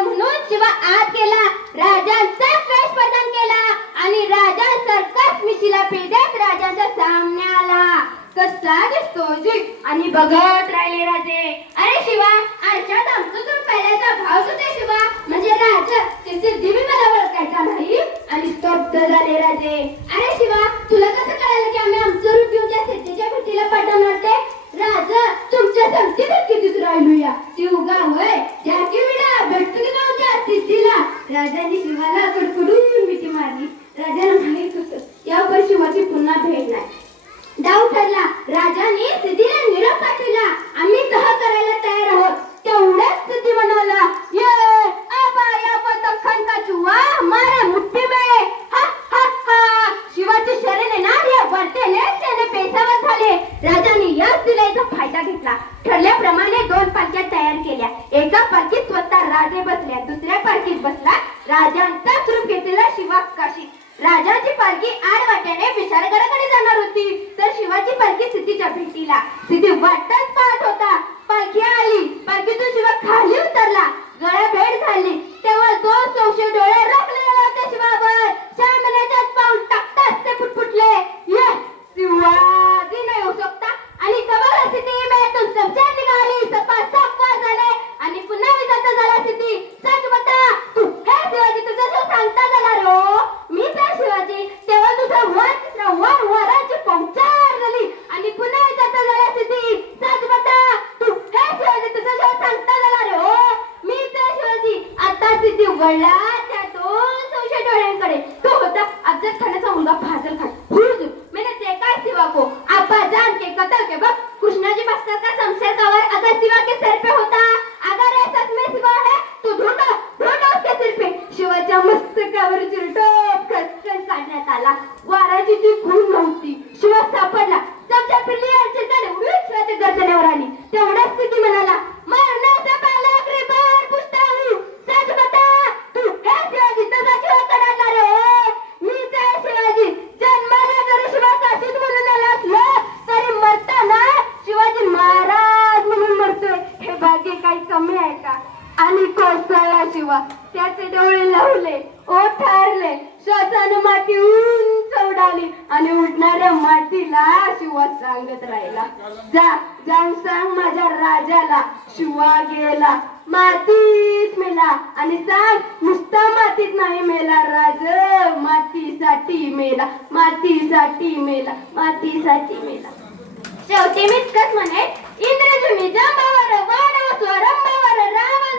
म्हणून शिवा आत गेला, राजांचा वेश प्रदान केला आणि राजांसारखाच मिशीला पेदेत राजांच्या सामने आला. कसा दिसतोय आणि बघत राहिले राजे. अरे शिवा, आरशात आमचं तर पहिल्याचा भाव होते शिवा, म्हणजे राजा ते सिद्धी मला ओळखायचा नाही. आणि स्तब्ध झाले राजे. अरे शिवा, तुला कसं कळालं की आम्ही आमचं रूप घेऊन त्या सिद्धीच्या भेटीला पाठवणार ते? राजा, तुमच्या संगतीत कितीच राहिलूया, ती उगा होय ज्या की विडा भेटतो की नव्हत्या सिद्धीला. राजाने शिवाला कडकडून मिठी मारली. राजाला माहित होतं यावर शिवाची पुन्हा भेट नाही. डाव ठरला. राजाने सिद्धीला निरोप पाठवला. आम्ही तह करायला तयार आहोत. तेवढ्याच सिद्धी म्हणाला, ये आबा या दख्खन का चुवा मारे मुट्ठी में. हा हा हा. शिवाची शरण येणार या वर्तेने त्याने पेशावत झाले. राजाने याच दिलाईचा फायदा घेतला. ठरल्याप्रमाणे 2 पालख्या तयार केल्या. एका पालखीत स्वतः राजे बसल्या, दुसऱ्या पालखीत बसला राजांचाच रूप घेतलेला शिवा काशीत. राजाची पालखी आडवाट्याने विशाळगडाकडे जाणार होती, तर शिवाची पालखी सिद्धीच्या भेटीला. सिद्धी वाटच पाहत होता. पालखी आली. पालखीतून शिवा खाली उतरला. गळा भेट झाली. तेव्हा 2 चौशे डोळे रोखलेले होते शिवावर. शामण्याच्यात पाऊल टाकताच ते फुटफुटले. ये शिवाजी नाही होऊ शकता. आणि कबळ सिद्धी मेतून समजा निघाली. सपा झाले आणि पुन्हा विजात झाला सिद्धी. सच बता, तू हे शिवाजी तुझं जो सांगता झाला रो. मी तर शिवाजी. तेव्हा तुझं वर वराची पंचार झाली आणि पुन्हा विजात झाला सिद्धी. सच बता, तू हे शिवाजी तुझं जो सांगता झाला रो. मी तर शिवाजी. आता सिद्धी उघडला त्या 2 चौशे डोळ्यांकडे. तो होता अफजल खानाचा मुलगा फाजल खान. हुजूर मैंने देखा है शिवा को, आपा जान के कत्ल के वक्त कृष्णाजी बस्तर का शमशेर कवर अगर शिवा के सिर पे होता, अगर ये सच में शिवा है तो ढूंढो उसके सिर पे. शिवाच्या मस्तकावर चिरटोप खचखच काढण्यात आला. वाराची ती खून नव्हती. शिवा सापडला. समजा फिरली अर्चना उडून शिवाच्या गर्दनेवर आली. तेवढ्याच स्थिती म्हणाला, मरने से पहले आखिरी बार पूछता हूँ, सच बता, तू है शिवाजी तुझा शिवा कणाला रे. मीच आहे शिवाजी. जन्माला जरी शिवा काशीत म्हणून आला असलं तरी मरताना शिवाजी महाराज म्हणून मरतोय. हे भाग्य काही कमी आहे का? आणि कोसळला शिवा. त्याचे डोळे लावले, ओठ हारले, श्वासानं माती उंच उडाली आणि उडणाऱ्या मातीला शिवा सांगत राहिला, जाऊन सांग माझ्या राजाला शिवा गेला, मातीत मेला. आणि सांग नुसता मातीत नाही मेला राज, मातीसाठी मेला, मातीसाठी मेला, मातीसाठी मेला. शेवटी मी इतकंच म्हणे, इंद्रजन्य जांबावर वाढव स्वरंबावर रावण